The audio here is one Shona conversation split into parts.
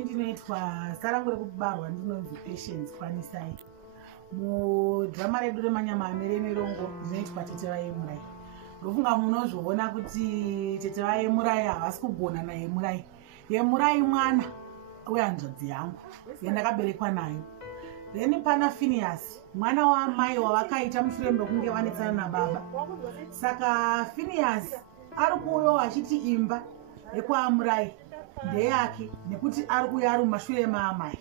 ini ndinoitwa sarangu rekubarwa ndinonzi Patience Kwanisai. Mudhirama redu remanyama Amire Nerongo ndinoitwa Tete Vaina. Ndofunga munozviona kuti Tete Vaina havasi kugona naYemurai. Yemurai mwana wehanzvadzi yangu yandakaberekwa nayo. Then pana Phineas, mwana wamai wavakaita mushure mekunge vanetsana nababa. Saka Phineas ari kuuyawo achiti imba yekwaAmurai ndeyake nekuti ari kuuya ari mumashure maamai.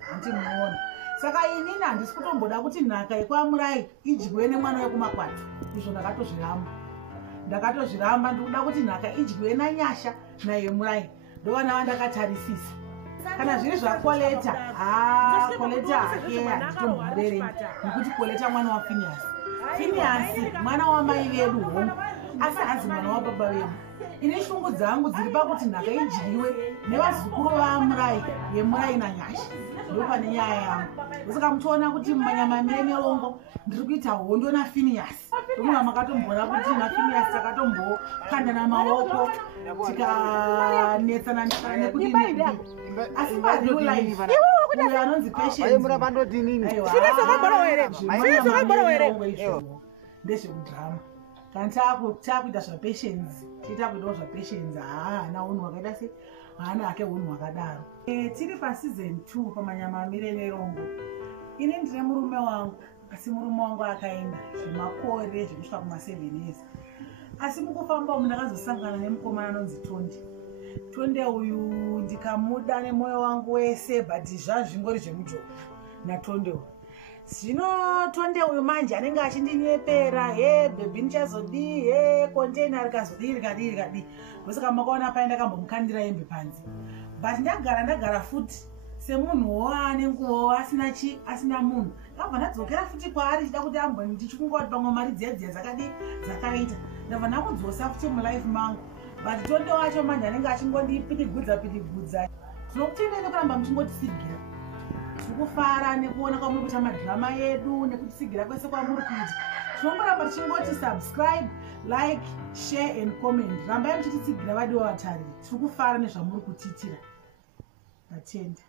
Handimuona. Saka inini handisi kutomboda kuti nhaka yekwaAmurai idyiwe nemwana wekumakwati. Izvo ndakatozviramba ndikuda kuti nhaka idyiwe nanyasha naYemurai. Ndovana vandakatarisisa. Kana zviri zvakoleta, koleta hake handitombomubereki nekuti koleta mwana waPhineas. Phineas mwana wamai vedu hongu, asi hanzi mwana wababa vedu. Ine shungu dzangu dziri pakuti nhaka idyiwe nevazukuru vaAmurai, Yemurai nanyasha. Ndopane nyaya yangu. Saka muchiona kuti mumanyama Amire Nerongo ndiri kuita hondo naPhineas. Ndomunga makatomboona kuti naPhineas takatombokandana maoko tikanetsana nekuti asi pareal life uyo anonzi Patience ndezvekudhirama. Kana takuita zvaPatience tiita kuitawo zvaPatience haana unhu hwakaita se haana hake unhu hwakadaro. Tiri paseason 2 pamanyama Amire Nerongo. Ini ndine murume wangu, asi murume wangu akaenda zvemakore zvekusvika kuma7 years. Asi mukufamba umu ndakazosangana nemukomana anonzi Tonde uyu ndikamuda nemoyo wangu wese, but zvazvingori zvemujogo naTonde uyu. Zvino Tonde uyu manje anenge achindinyeperera, bhebi ndichazodii, kontena rikazodii rikadii. Ndosaka makaona paya ndakambomukandira hembe panze. But ndagara futi semunhuwo ane nguvo asina munhu. Ndabva ndadzokera futi kwaari chida kuti ndichikungoti pamwe mari dziya dzakaita. Ndabva ndamudzosa futi mulife mangu. But Tonde wacho manje anenge achingondipidigudza. Tinokutendai kuramba muchingotisigira. Tikufara nekuona kwamuri kuita madhirama edu nekutisigira kwese kwamuri kuita. Tinongoramba tichingoti subscribe, like, share and comment. Rambai muchitisigira vadiwa vatari. Tikufara nezvamuri kutiitira. Atende.